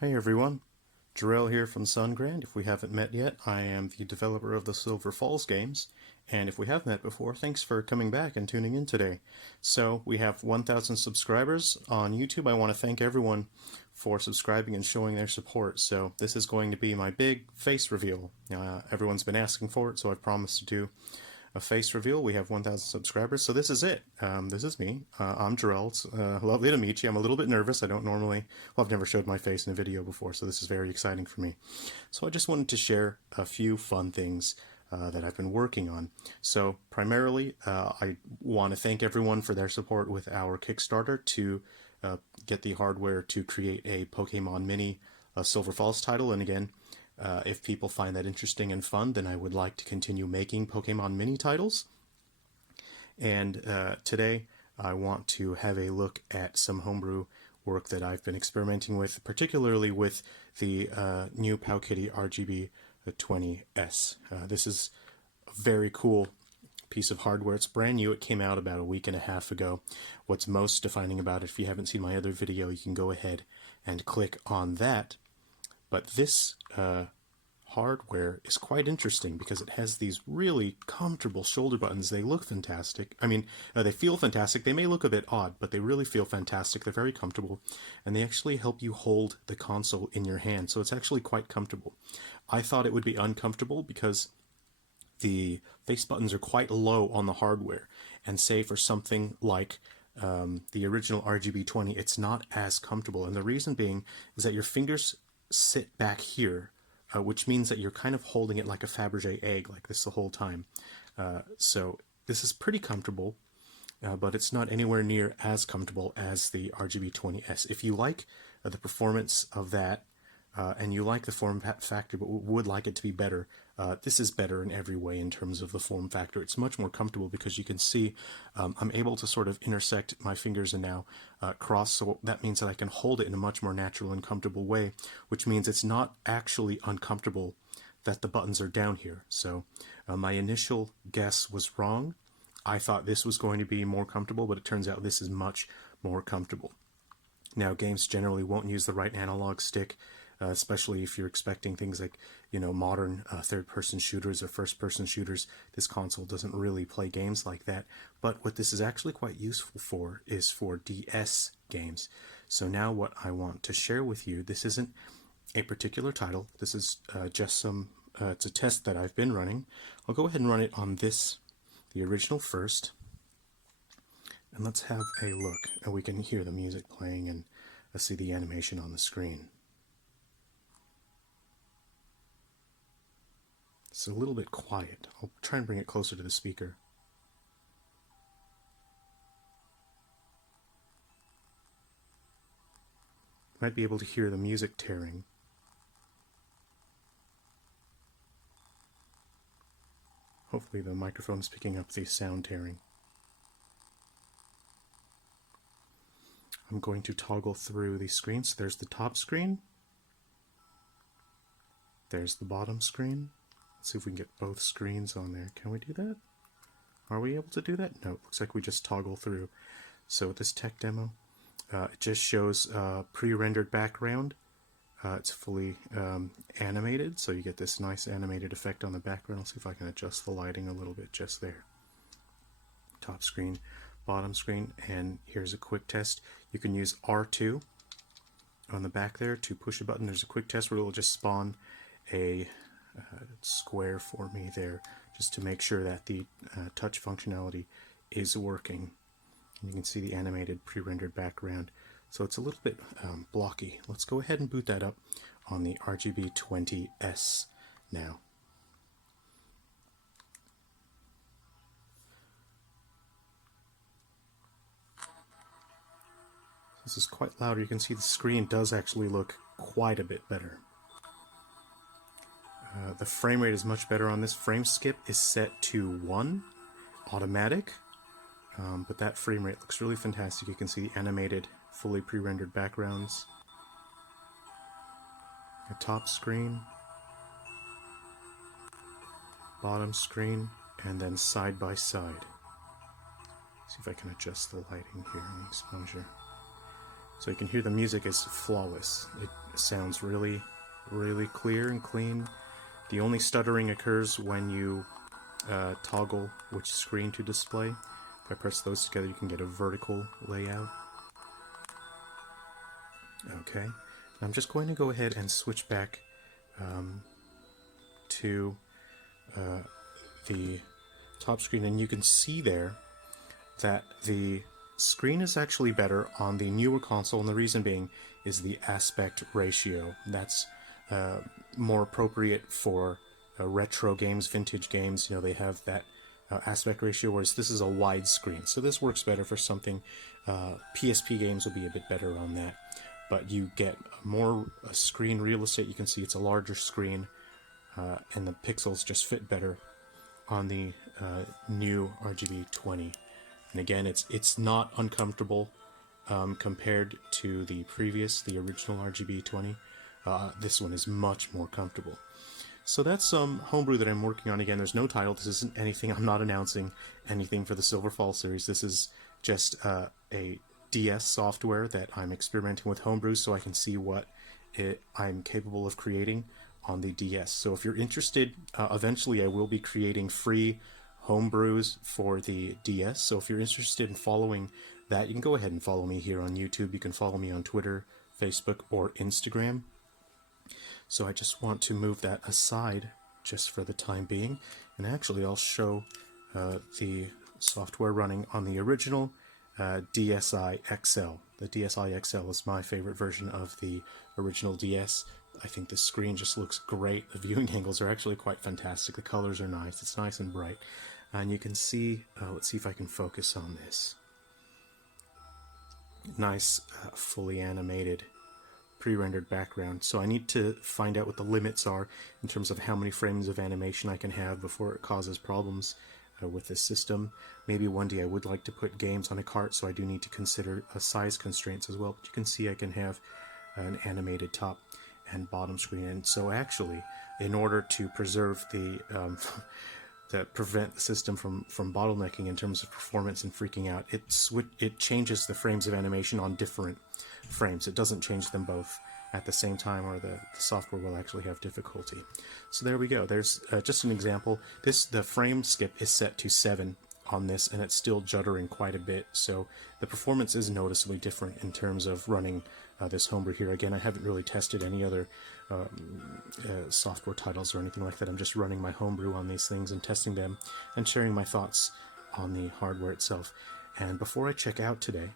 Hey everyone, Jarrell here from Sungrand. If we haven't met yet, I am the developer of the Silver Falls games, and if we have met before, thanks for coming back and tuning in today. So, we have 1,000 subscribers on YouTube. I want to thank everyone for subscribing and showing their support. So, this is going to be my big face reveal. Everyone's been asking for it, so I've promised to do a face reveal. We have 1,000 subscribers, so this is it. This is me. I'm Jarrell. It's lovely to meet you. I'm a little bit nervous. I don't normally, well, I've never showed my face in a video before, so this is very exciting for me. So I just wanted to share a few fun things that I've been working on. So primarily, I want to thank everyone for their support with our Kickstarter to get the hardware to create a Pokemon Mini Silver Falls title. And again, if people find that interesting and fun, then I would like to continue making Pokemon Mini titles. And today I want to have a look at some homebrew work that I've been experimenting with, particularly with the new Powkiddy RGB20S. This is a very cool piece of hardware. It's brand new. It came out about a week and a half ago. What's most defining about it, if you haven't seen my other video, you can go ahead and click on that. But this hardware is quite interesting because it has these really comfortable shoulder buttons. They look fantastic. I mean, they feel fantastic. They may look a bit odd, but they really feel fantastic. They're very comfortable, and they actually help you hold the console in your hand, so it's actually quite comfortable. I thought it would be uncomfortable because the face buttons are quite low on the hardware, and say for something like the original RGB20, it's not as comfortable, and the reason being is that your fingers sit back here, which means that you're kind of holding it like a Fabergé egg like this the whole time. So this is pretty comfortable, but it's not anywhere near as comfortable as the RGB20S. If you like the performance of that, and you like the form factor but would like it to be better, this is better in every way in terms of the form factor. It's much more comfortable because you can see I'm able to sort of intersect my fingers and now cross, so that means that I can hold it in a much more natural and comfortable way, which means it's not actually uncomfortable that the buttons are down here. So my initial guess was wrong. I thought this was going to be more comfortable, but it turns out this is much more comfortable. Now, games generally won't use the right analog stick, especially if you're expecting things like, modern third-person shooters or first-person shooters. This console doesn't really play games like that. But what this is actually quite useful for is for DS games. So now what I want to share with you, this isn't a particular title. This is just it's a test that I've been running. I'll go ahead and run it on the original first. And let's have a look. And we can hear the music playing and see the animation on the screen. It's a little bit quiet. I'll try and bring it closer to the speaker. Might be able to hear the music tearing. Hopefully the microphone is picking up the sound tearing. I'm going to toggle through the screens. There's the top screen. There's the bottom screen. Let's see if we can get both screens on there. Can we do that? Are we able to do that? No, it looks like we just toggle through. So with this tech demo, it just shows pre-rendered background. It's fully animated, so you get this nice animated effect on the background. I'll see if I can adjust the lighting a little bit just there. Top screen, bottom screen, and here's a quick test. You can use R2 on the back there to push a button. There's a quick test where it will just spawn a square for me there, just to make sure that the touch functionality is working. And you can see the animated pre-rendered background. So it's a little bit blocky. Let's go ahead and boot that up on the RGB20S now. This is quite loud. You can see the screen does actually look quite a bit better. The frame rate is much better on this. Frame skip is set to 1, automatic, but that frame rate looks really fantastic. You can see the animated, fully pre-rendered backgrounds. The top screen, bottom screen, and then side by side. See if I can adjust the lighting here and the exposure. So you can hear the music is flawless. It sounds really, really clear and clean. The only stuttering occurs when you toggle which screen to display. If I press those together, you can get a vertical layout. Okay, I'm just going to go ahead and switch back to the top screen, and you can see there that the screen is actually better on the newer console, and the reason being is the aspect ratio. That's more appropriate for retro games, vintage games. You know, they have that aspect ratio, whereas this is a wide screen. So this works better for something. PSP games will be a bit better on that, but you get more screen real estate. You can see it's a larger screen, and the pixels just fit better on the new RGB20. And again, it's not uncomfortable compared to the original RGB20. This one is much more comfortable. So that's some homebrew that I'm working on. Again, there's no title. This isn't anything. I'm not announcing anything for the Silver Fall series. This is just a DS software that I'm experimenting with homebrew so I can see what I'm capable of creating on the DS. So if you're interested, eventually I will be creating free homebrews for the DS. So if you're interested in following that, you can go ahead and follow me here on YouTube. You can follow me on Twitter, Facebook, or Instagram. So I just want to move that aside just for the time being. And actually I'll show the software running on the original DSi XL. The DSi XL is my favorite version of the original DS. I think the screen just looks great. The viewing angles are actually quite fantastic. The colors are nice. It's nice and bright. And you can see, let's see if I can focus on this. Nice, fully animated, pre-rendered background. So I need to find out what the limits are in terms of how many frames of animation I can have before it causes problems with this system. Maybe one day I would like to put games on a cart, so I do need to consider size constraints as well. But you can see I can have an animated top and bottom screen. And so actually, in order to preserve the to prevent the system from bottlenecking in terms of performance and freaking out, it changes the frames of animation on different frames. It doesn't change them both at the same time, or the software will actually have difficulty. So there we go. There's just an example. The frame skip is set to 7 on this, and it's still juddering quite a bit, so the performance is noticeably different in terms of running this homebrew here. Again, I haven't really tested any other software titles or anything like that. I'm just running my homebrew on these things and testing them and sharing my thoughts on the hardware itself. And before I check out today,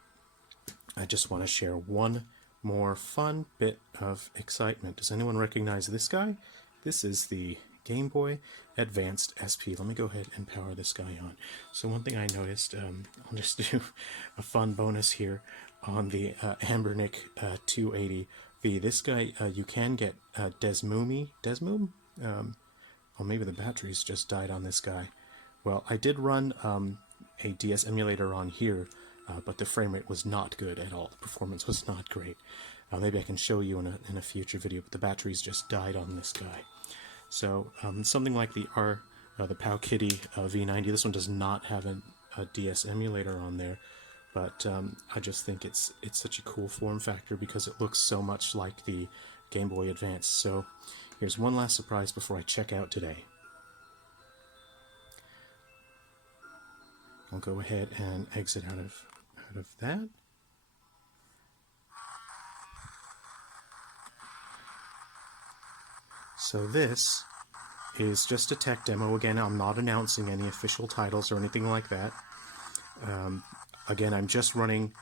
I just want to share one more fun bit of excitement. Does anyone recognize this guy? This is the Game Boy Advanced SP. Let me go ahead and power this guy on. So one thing I noticed, I'll just do a fun bonus here on the Ambernick 280V. This guy, you can get Desmoom? Oh, maybe the batteries just died on this guy. Well, I did run a DS emulator on here, but the frame rate was not good at all. The performance was not great. Maybe I can show you in a future video, but the batteries just died on this guy. So something like the Powkiddy V90, this one does not have a DS emulator on there, but I just think it's such a cool form factor because it looks so much like the Game Boy Advance. So here's one last surprise before I check out today. I'll go ahead and exit out of that. So this is just a tech demo. Again, I'm not announcing any official titles or anything like that. Again, I'm just running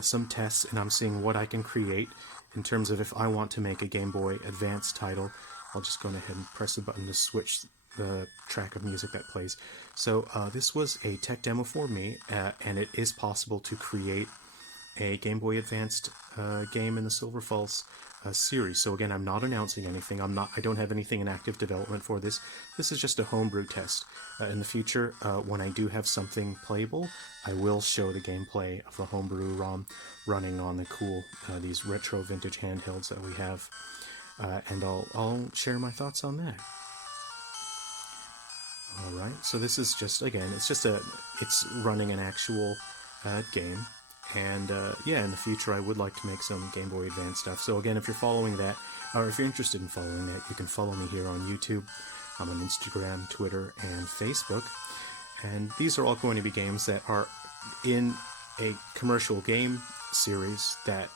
some tests, and I'm seeing what I can create in terms of if I want to make a Game Boy Advance title. I'll just go ahead and press the button to switch the track of music that plays. So this was a tech demo for me, and it is possible to create a Game Boy Advanced game in the Silver Falls series. So again, I'm not announcing anything. I don't have anything in active development for this. This is just a homebrew test. In the future, when I do have something playable, I will show the gameplay of the homebrew ROM running on the cool these retro vintage handhelds that we have, and I'll share my thoughts on that. All right. So this is just, again, it's running an actual game, And yeah, in the future I would like to make some Game Boy Advance stuff. So again, if you're following that, or if you're interested in following that, you can follow me here on YouTube. I'm on Instagram, Twitter, and Facebook. And these are all going to be games that are in a commercial game series that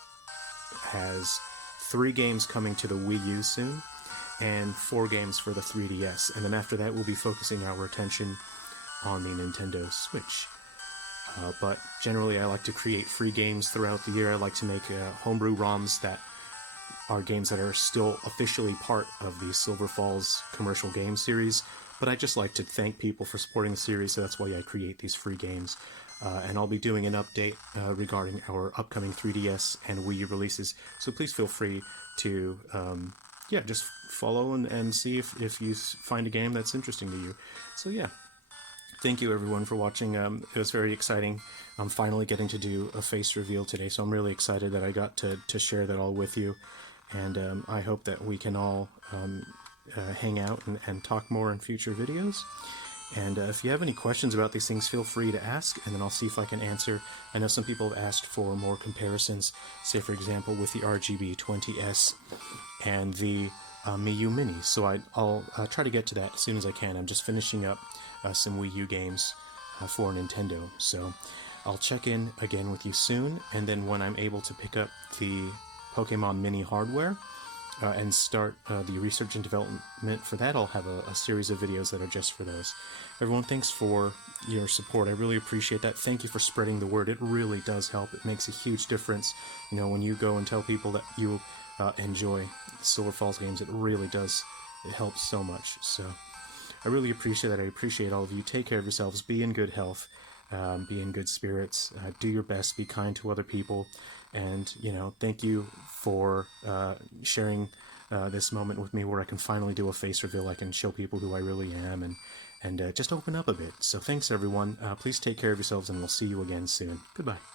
has 3 games coming to the Wii U soon, and 4 games for the 3DS. And then after that, we'll be focusing our attention on the Nintendo Switch. But generally, I like to create free games throughout the year. I like to make homebrew ROMs that are games that are still officially part of the Silver Falls commercial game series. But I just like to thank people for supporting the series, so that's why I create these free games. And I'll be doing an update regarding our upcoming 3DS and Wii U releases. So please feel free to, yeah, just follow and see if you find a game that's interesting to you. So yeah. Thank you everyone for watching. It was very exciting. I'm finally getting to do a face reveal today, so I'm really excited that I got to share that all with you. And I hope that we can all hang out and talk more in future videos. And if you have any questions about these things, feel free to ask, and then I'll see if I can answer. I know some people have asked for more comparisons, say for example with the RGB20S and the Miiu Mini, so I'll try to get to that as soon as I can. I'm just finishing up some Wii U games for Nintendo, so I'll check in again with you soon, and then when I'm able to pick up the Pokemon Mini hardware and start the research and development for that, I'll have a series of videos that are just for those. Everyone, thanks for your support. I really appreciate that. Thank you for spreading the word. It really does help. It makes a huge difference. You know, when you go and tell people that you enjoy Silver Falls games, it really does. It helps so much. So I really appreciate that. I appreciate all of you. Take care of yourselves. Be in good health. Be in good spirits. Do your best. Be kind to other people. And, you know, thank you for sharing this moment with me where I can finally do a face reveal. I can show people who I really am and just open up a bit. So thanks, everyone. Please take care of yourselves, and we'll see you again soon. Goodbye.